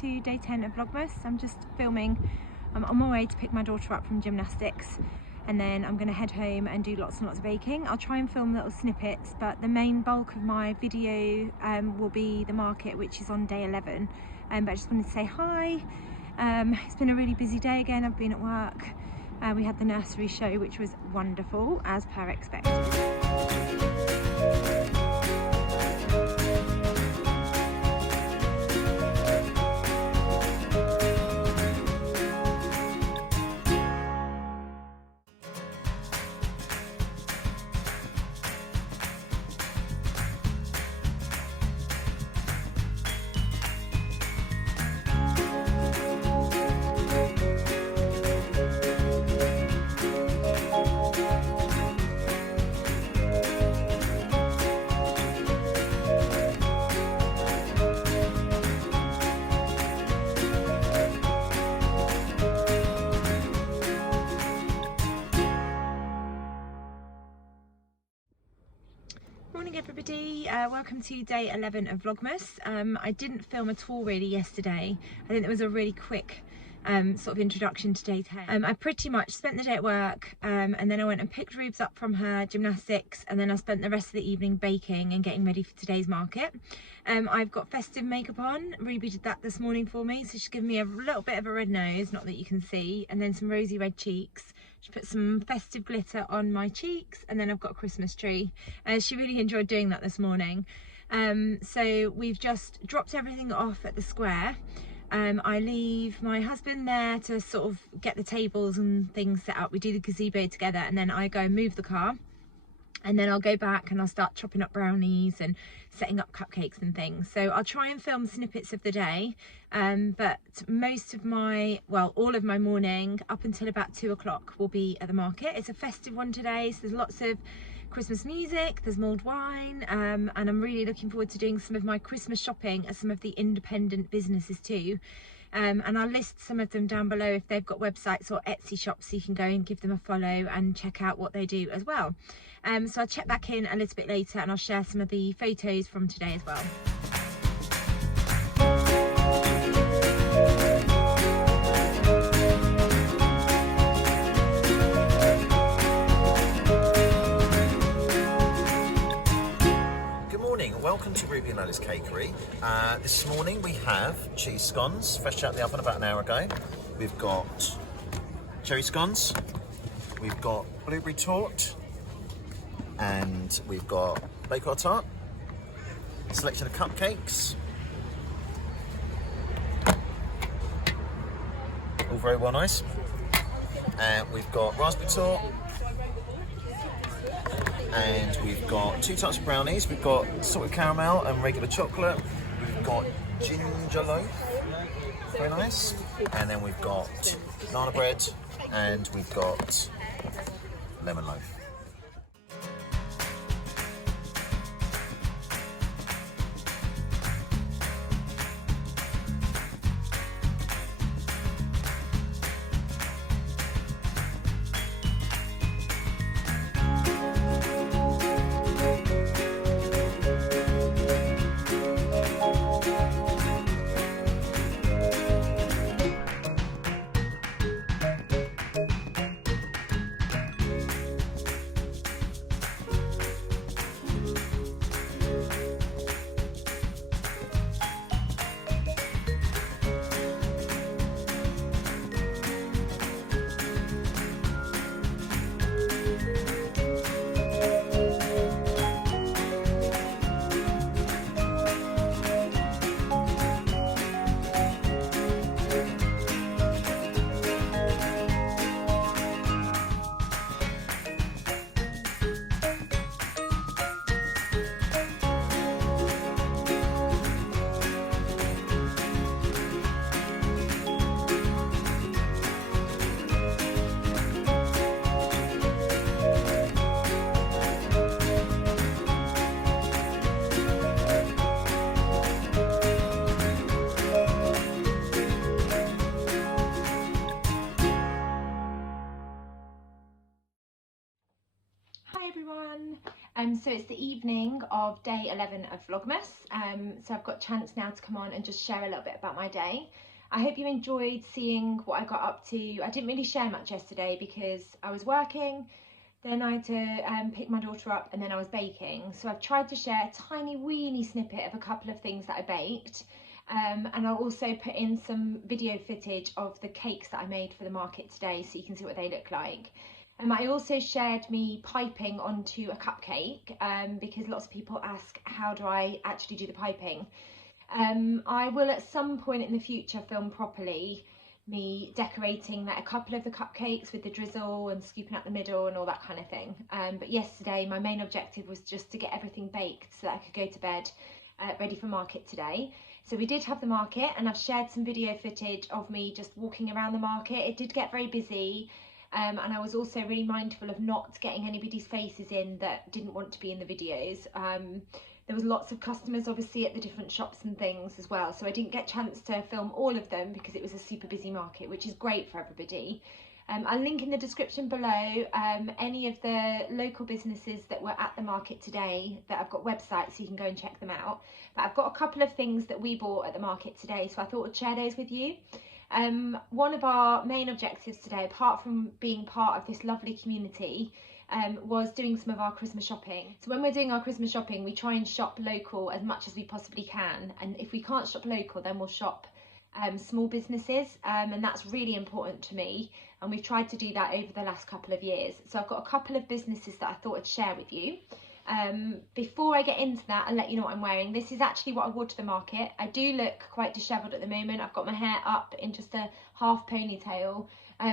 to day 10 of Vlogmas. I'm just filming. I'm on my way to pick my daughter up from gymnastics, and then I'm going to head home and do lots and lots of baking. I'll try and film little snippets, but the main bulk of my video will be the market, which is on day 11. But I just wanted to say hi. It's been a really busy day again. I've been at work. We had the nursery show, which was wonderful, as per expected. Morning everybody, welcome to day 11 of Vlogmas. I didn't film at all really yesterday. I think it was a really quick sort of introduction to day 10. I pretty much spent the day at work and then I went and picked Rubes up from her gymnastics, and then I spent the rest of the evening baking and getting ready for today's market. I've got festive makeup on. Ruby did that this morning for me, so she's given me a little bit of a red nose, not that you can see, and then some rosy red cheeks. She put some festive glitter on my cheeks, and then I've got a Christmas tree. She really enjoyed doing that this morning. So we've just dropped everything off at the square. I leave my husband there to sort of get the tables and things set up. We do the gazebo together, and then I go and move the car, and then I'll go back and I'll start chopping up brownies and setting up cupcakes and things. So I'll try and film snippets of the day, but most of my, well, all of my morning up until about 2 o'clock will be at the market. It's a festive one today, so there's lots of Christmas music, there's mulled wine, and I'm really looking forward to doing some of my Christmas shopping at some of the independent businesses too. And I'll list some of them down below if they've got websites or Etsy shops, so you can go and give them a follow and check out what they do as well. So I'll check back in a little bit later and I'll share some of the photos from today as well. Welcome to Ruby and Lola's Cakery. This morning we have cheese scones, fresh out the oven about an hour ago. We've got cherry scones, we've got blueberry torte, and we've got bacon tart, a selection of cupcakes, all very well nice. And we've got raspberry torte, and we've got 2 types of brownies. We've got salted caramel and regular chocolate. We've got ginger loaf, very nice. And then we've got banana bread, and we've got lemon loaf. So it's the evening of day 11 of Vlogmas. So I've got a chance now to come on and just share a little bit about my day. I hope you enjoyed seeing what I got up to. I didn't really share much yesterday because I was working, then I had to pick my daughter up, and then I was baking. So I've tried to share a tiny weeny snippet of a couple of things that I baked. And I'll also put in some video footage of the cakes that I made for the market today so you can see what they look like. I also shared me piping onto a cupcake because lots of people ask how do I actually do the piping. I will at some point in the future film properly me decorating a couple of the cupcakes with the drizzle and scooping out the middle and all that kind of thing. But yesterday my main objective was just to get everything baked so that I could go to bed ready for market today. So we did have the market, and I've shared some video footage of me just walking around the market. It did get very busy. And I was also really mindful of not getting anybody's faces in that didn't want to be in the videos. There was lots of customers obviously at the different shops and things as well, so I didn't get a chance to film all of them because it was a super busy market, which is great for everybody. I'll link in the description below any of the local businesses that were at the market today that I've got websites so you can go and check them out. But I've got a couple of things that we bought at the market today, so I thought I'd share those with you. One of our main objectives today, apart from being part of this lovely community, was doing some of our Christmas shopping. So when we're doing our Christmas shopping, we try and shop local as much as we possibly can, and if we can't shop local, then we'll shop small businesses, and that's really important to me, and we've tried to do that over the last couple of years. So I've got a couple of businesses that I thought I'd share with you. Before I get into that, I'll let you know what I'm wearing. This is actually what I wore to the market. I do look quite dishevelled at the moment. I've got my hair up in just a half ponytail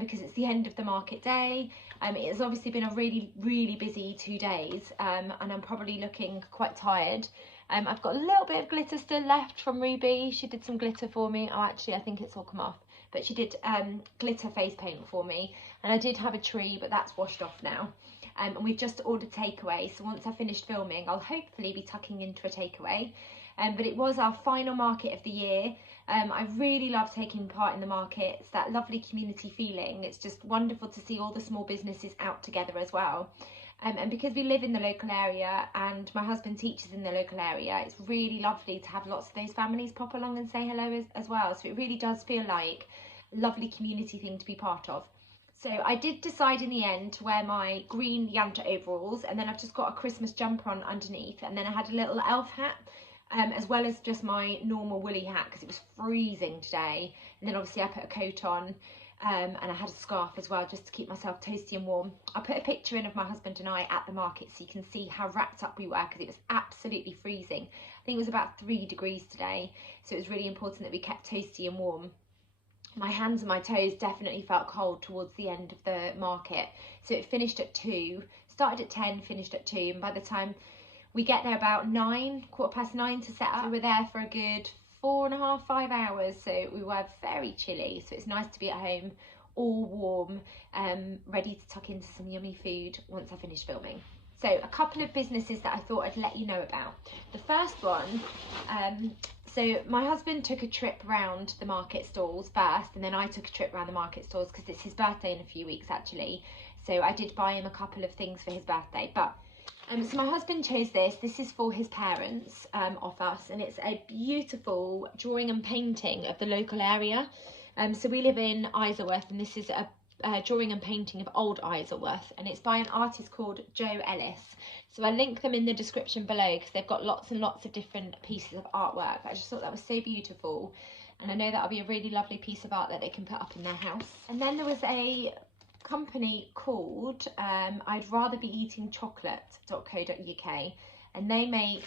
because it's the end of the market day. It has obviously been a really busy 2 days, and I'm probably looking quite tired. I've got a little bit of glitter still left from Ruby. She did some glitter for me. Oh, actually, I think it's all come off. But she did glitter face paint for me. And I did have a tree, but that's washed off now. And we've just ordered takeaway, so once I finished filming I'll hopefully be tucking into a takeaway. But it was our final market of the year. I really love taking part in the market. It's that lovely community feeling. It's just wonderful to see all the small businesses out together as well. And because we live in the local area and my husband teaches in the local area, it's really lovely to have lots of those families pop along and say hello as well. So it really does feel like a lovely community thing to be part of. So I did decide in the end to wear my green Yanta overalls, and then I've just got a Christmas jumper on underneath, and then I had a little elf hat as well as just my normal woolly hat because it was freezing today. And then obviously I put a coat on and I had a scarf as well just to keep myself toasty and warm. I put a picture in of my husband and I at the market so you can see how wrapped up we were because it was absolutely freezing. I think it was about 3 degrees today, so it was really important that we kept toasty and warm. My hands and my toes definitely felt cold towards the end of the market. So it finished at 2, started at 10, finished at 2. And by the time we get there about 9, 9:15 to set up, we were there for a good 4.5, 5 hours. So we were very chilly. So it's nice to be at home, all warm, ready to tuck into some yummy food once I finish filming. So a couple of businesses that I thought I'd let you know about. The first one, so my husband took a trip round the market stalls first, and then I took a trip around the market stalls because it's his birthday in a few weeks actually. So I did buy him a couple of things for his birthday. But so my husband chose this. This is for his parents off us, and it's a beautiful drawing and painting of the local area. So we live in Isleworth, and this is a drawing and painting of old Isleworth, and it's by an artist called Joe Ellis. So I'll link them in the description below because they've got lots and lots of different pieces of artwork. I just thought that was so beautiful, and I know that'll be a really lovely piece of art that they can put up in their house. And then there was a company called I'd Rather Be Eating Chocolate.co.uk, and they make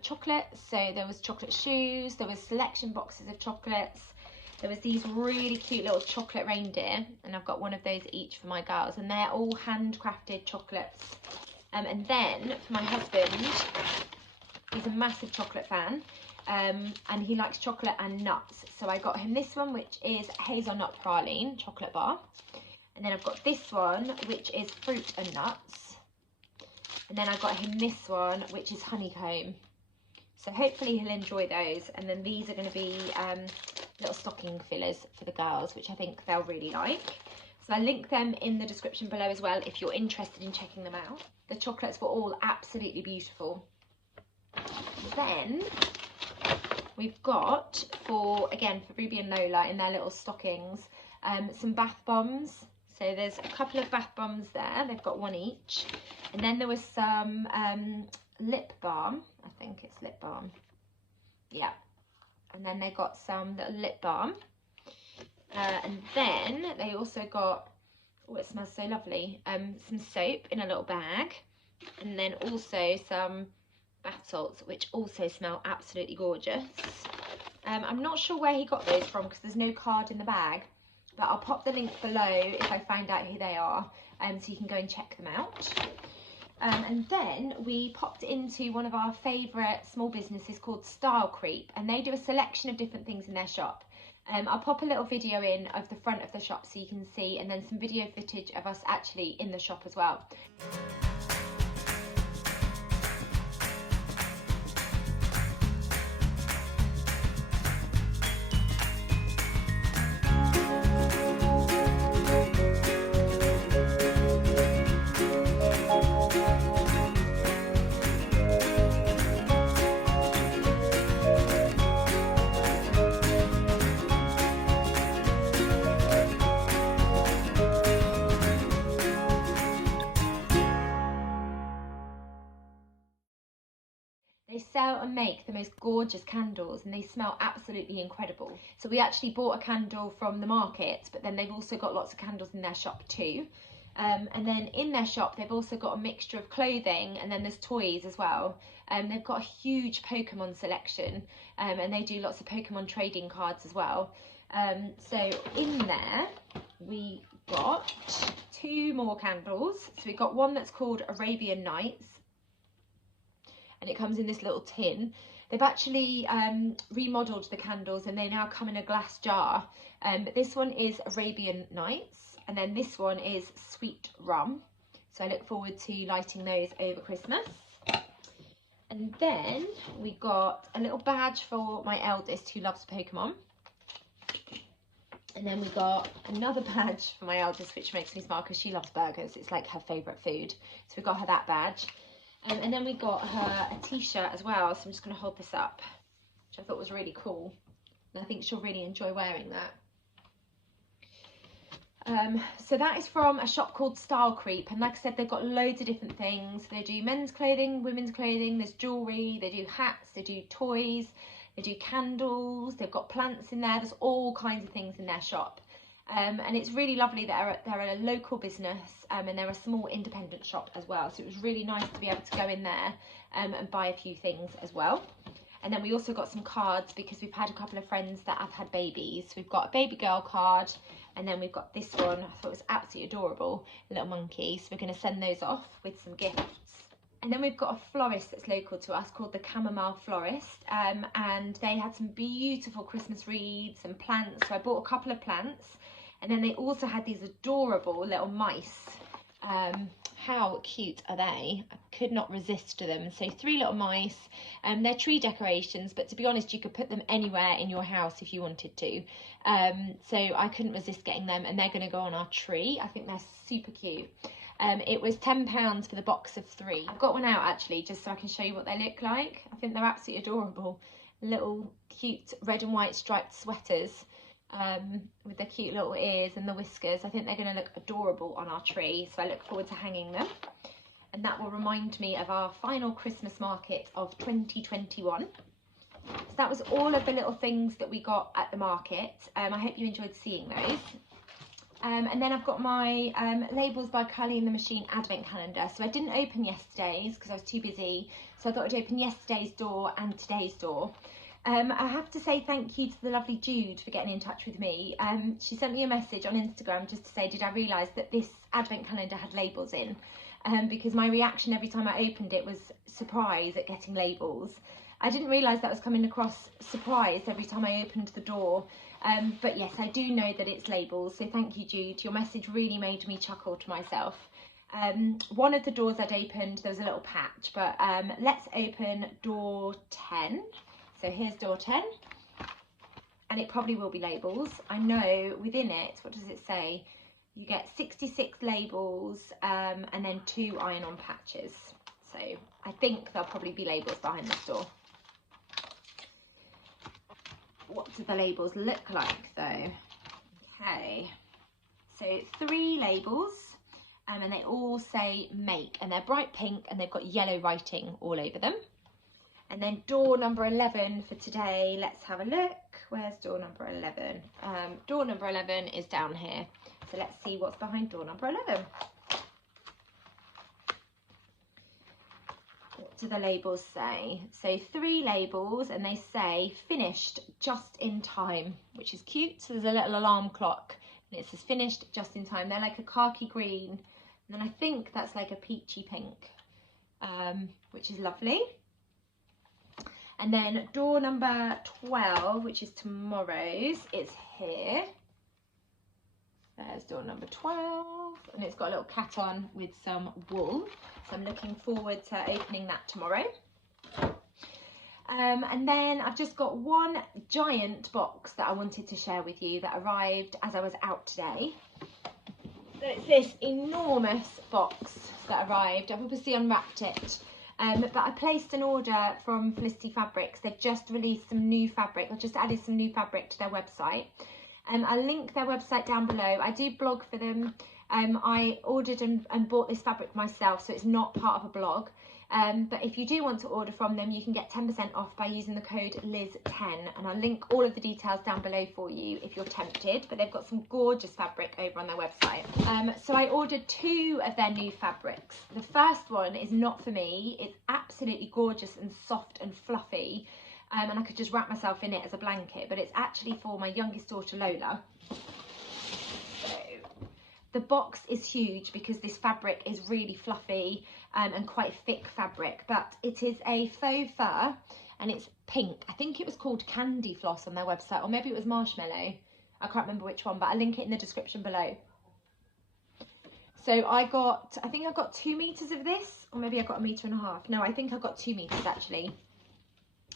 chocolates. So there was chocolate shoes, there was selection boxes of chocolates. There was these really cute little chocolate reindeer, and I've got one of those each for my girls, and they're all handcrafted chocolates. And then for my husband, he's a massive chocolate fan, and he likes chocolate and nuts. So I got him this one, which is hazelnut praline chocolate bar. And then I've got this one, which is fruit and nuts. And then I got him this one, which is honeycomb. So hopefully he'll enjoy those. And then these are going to be little stocking fillers for the girls, which I think they'll really like. So I link them in the description below as well if you're interested in checking them out. The chocolates were all absolutely beautiful. Then we've got, for Ruby and Lola in their little stockings, some bath bombs. So there's a couple of bath bombs there. They've got one each. And then there was some lip balm. I think it's lip balm. Yeah. And then they got some little lip balm. And then they also got, oh, it smells so lovely, some soap in a little bag. And then also some bath salts, which also smell absolutely gorgeous. I'm not sure where he got those from because there's no card in the bag, but I'll pop the link below if I find out who they are, so you can go and check them out. And then we popped into one of our favourite small businesses called Style Creep, and they do a selection of different things in their shop. I'll pop a little video in of the front of the shop so you can see, and then some video footage of us actually in the shop as well. They sell and make the most gorgeous candles and they smell absolutely incredible. So we actually bought a candle from the market, but then they've also got lots of candles in their shop too. And then in their shop, they've also got a mixture of clothing and then there's toys as well. They've got a huge Pokemon selection, and they do lots of Pokemon trading cards as well. So in there, we got 2 more candles. So we got one that's called Arabian Nights, and it comes in this little tin. They've actually remodeled the candles and they now come in a glass jar. But this one is Arabian Nights, and then this one is Sweet Rum. So I look forward to lighting those over Christmas. And then we got a little badge for my eldest who loves Pokemon. And then we got another badge for my eldest, which makes me smile because she loves burgers. It's like her favourite food. So we got her that badge. And then we got her a t-shirt as well, so I'm just going to hold this up, which I thought was really cool, and I think she'll really enjoy wearing that. So that is from a shop called Style Creep, and like I said, they've got loads of different things. They do men's clothing, women's clothing, there's jewellery, they do hats, they do toys, they do candles, they've got plants in there, there's all kinds of things in their shop. And it's really lovely that they're a local business, and they're a small independent shop as well. So it was really nice to be able to go in there and buy a few things as well. And then we also got some cards because we've had a couple of friends that have had babies. So we've got a baby girl card, and then we've got this one. I thought it was absolutely adorable, a little monkey. So we're going to send those off with some gifts. And then we've got a florist that's local to us called the Chamomile Florist, and they had some beautiful Christmas wreaths and plants. So I bought a couple of plants. And then they also had these adorable little mice. How cute are they? I could not resist to them. So 3 little mice. They're tree decorations, but to be honest, you could put them anywhere in your house if you wanted to. So I couldn't resist getting them, and they're going to go on our tree. I think they're super cute. It was £10 for the box of 3. I've got one out actually, just so I can show you what they look like. I think they're absolutely adorable. Little cute red and white striped sweaters. With their cute little ears and the whiskers. I think they're going to look adorable on our tree, so I look forward to hanging them. And that will remind me of our final Christmas market of 2021. So that was all of the little things that we got at the market. I hope you enjoyed seeing those. And then I've got my Labels by Carly and the Machine advent calendar. So I didn't open yesterday's because I was too busy, so I thought I'd open yesterday's door and today's door. I have to say thank you to the lovely Jude for getting in touch with me. She sent me a message on Instagram just to say, did I realise that this advent calendar had labels in? Because my reaction every time I opened it was surprise at getting labels. I didn't realise that was coming across surprised every time I opened the door. But yes, I do know that it's labels, so thank you, Jude. Your message really made me chuckle to myself. One of the doors I'd opened, there was a little patch, but let's open door 10. So here's door 10, and it probably will be labels. I know within it, what does it say? You get 66 labels and then 2 iron-on patches. So I think there'll probably be labels behind the store. What do the labels look like though? Okay, so 3 labels and they all say make, and they're bright pink and they've got yellow writing all over them. And then door number 11 for today, let's have a look. Where's door number 11? Door number 11 is down here. So let's see what's behind door number 11. What do the labels say? So 3 labels and they say finished just in time, which is cute. So there's a little alarm clock and it says finished just in time. They're like a khaki green, and then I think that's like a peachy pink, which is lovely. And then door number 12, which is tomorrow's, it's here. There's door number 12, and it's got a little cat on with some wool. So I'm looking forward to opening that tomorrow. And then I've just got one giant box that I wanted to share with you that arrived as I was out today. So it's this enormous box that arrived. I've obviously unwrapped it. But I placed an order from Felicity Fabrics. They've just released some new fabric. I've just added some new fabric to their website. I'll link their website down below. I do blog for them. I ordered and bought this fabric myself, so it's not part of a blog. But if you do want to order from them, you can get 10% off by using the code Liz10, and I'll link all of the details down below for you if you're tempted. But they've got some gorgeous fabric over on their website. So I ordered 2 of their new fabrics. The first one is not for me. It's absolutely gorgeous and soft and fluffy, and I could just wrap myself in it as a blanket, but it's actually for my youngest daughter Lola. So the box is huge because this fabric is really fluffy and quite thick fabric, but it is a faux fur and it's pink. I think it was called Candy Floss on their website, or maybe it was Marshmallow. I can't remember which one, but I'll link it in the description below. So I think I got 2 meters of this, or maybe I got 1.5 meters. No, I think I got 2 meters actually.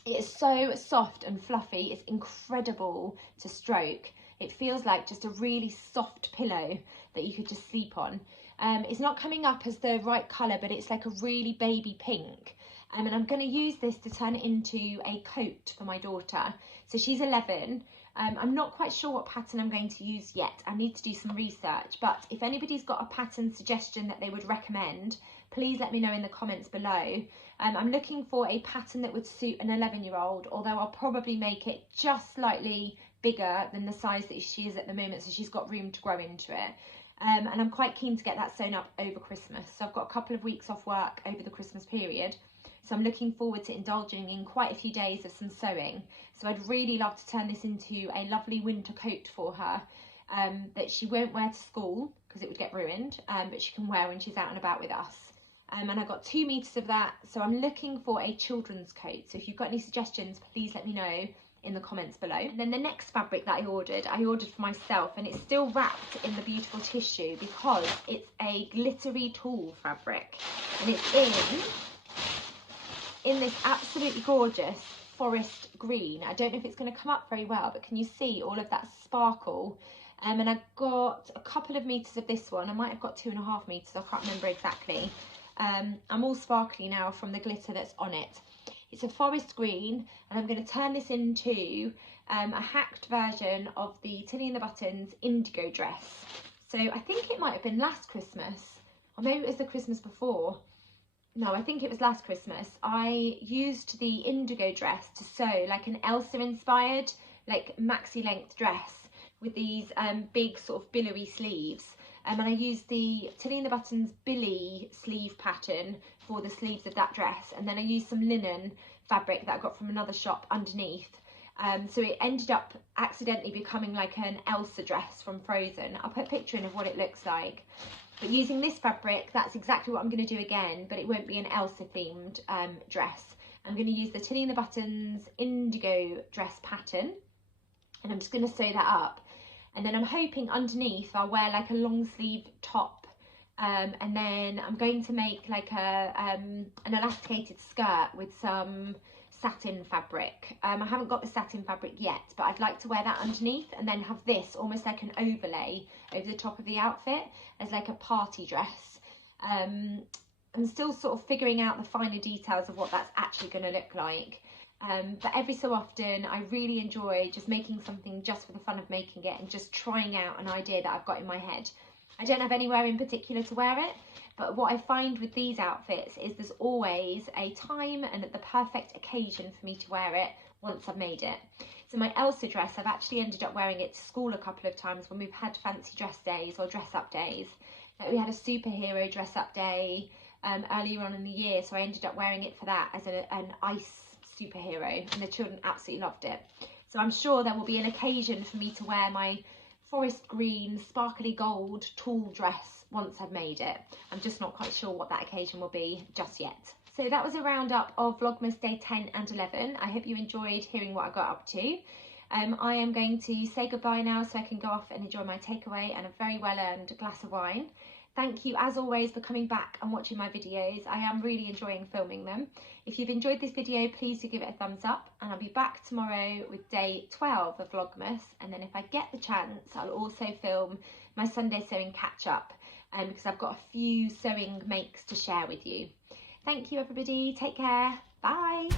It is so soft and fluffy. It's incredible to stroke. It feels like just a really soft pillow that you could just sleep on. It's not coming up as the right colour, but it's like a really baby pink. And I'm going to use this to turn it into a coat for my daughter. So she's 11. I'm not quite sure what pattern I'm going to use yet. I need to do some research. But if anybody's got a pattern suggestion that they would recommend, please let me know in the comments below. I'm looking for a pattern that would suit an 11-year-old, although I'll probably make it just slightly bigger than the size that she is at the moment, so she's got room to grow into it. And I'm quite keen to get that sewn up over Christmas. So I've got a couple of weeks off work over the Christmas period. So I'm looking forward to indulging in quite a few days of some sewing. So I'd really love to turn this into a lovely winter coat for her that she won't wear to school because it would get ruined, but she can wear when she's out and about with us. And I got 2 meters of that. So I'm looking for a children's coat. So if you've got any suggestions, please let me know in the comments below. And then the next fabric that I ordered for myself, and it's still wrapped in the beautiful tissue because it's a glittery tulle fabric, and it's in this absolutely gorgeous forest green. I don't know if it's going to come up very well, but can you see all of that sparkle? And I got a couple of meters of this one. I might have got 2.5 meters, I can't remember exactly. I'm all sparkly now from the glitter that's on it. It's a forest green, and I'm going to turn this into a hacked version of the Tilly and the Buttons indigo dress. So I think it might have been last Christmas, or maybe it was the Christmas before. No, I think it was last Christmas. I used the indigo dress to sew like an Elsa inspired, like maxi length dress with these big sort of billowy sleeves. And I used the Tilly and the Buttons Billy sleeve pattern for the sleeves of that dress, and then I used some linen fabric that I got from another shop underneath. So it ended up accidentally becoming like an Elsa dress from Frozen. I'll put a picture in of what it looks like. But using this fabric, that's exactly what I'm going to do again, but it won't be an Elsa themed dress. I'm going to use the Tilly and the Buttons indigo dress pattern, and I'm just going to sew that up. And then I'm hoping underneath I'll wear like a long sleeve top, and then I'm going to make like an elasticated skirt with some satin fabric. I haven't got the satin fabric yet, but I'd like to wear that underneath and then have this almost like an overlay over the top of the outfit as like a party dress. I'm still sort of figuring out the finer details of what that's actually going to look like. But every so often I really enjoy just making something just for the fun of making it and just trying out an idea that I've got in my head. I don't have anywhere in particular to wear it, but what I find with these outfits is there's always a time and the perfect occasion for me to wear it once I've made it. So my Elsa dress, I've actually ended up wearing it to school a couple of times when we've had fancy dress days or dress up days. Like we had a superhero dress up day earlier on in the year, so I ended up wearing it for that as an ice superhero, and the children absolutely loved it. So I'm sure there will be an occasion for me to wear my forest green sparkly gold tulle dress once I've made it. I'm just not quite sure what that occasion will be just yet. So that was a roundup of Vlogmas day 10 and 11. I hope you enjoyed hearing what I got up to. I am going to say goodbye now so I can go off and enjoy my takeaway and a very well earned glass of wine. Thank you as always for coming back and watching my videos. I am really enjoying filming them. If you've enjoyed this video, please do give it a thumbs up, and I'll be back tomorrow with day 12 of Vlogmas, and then if I get the chance I'll also film my Sunday sewing catch up because I've got a few sewing makes to share with you. Thank you everybody, take care, bye.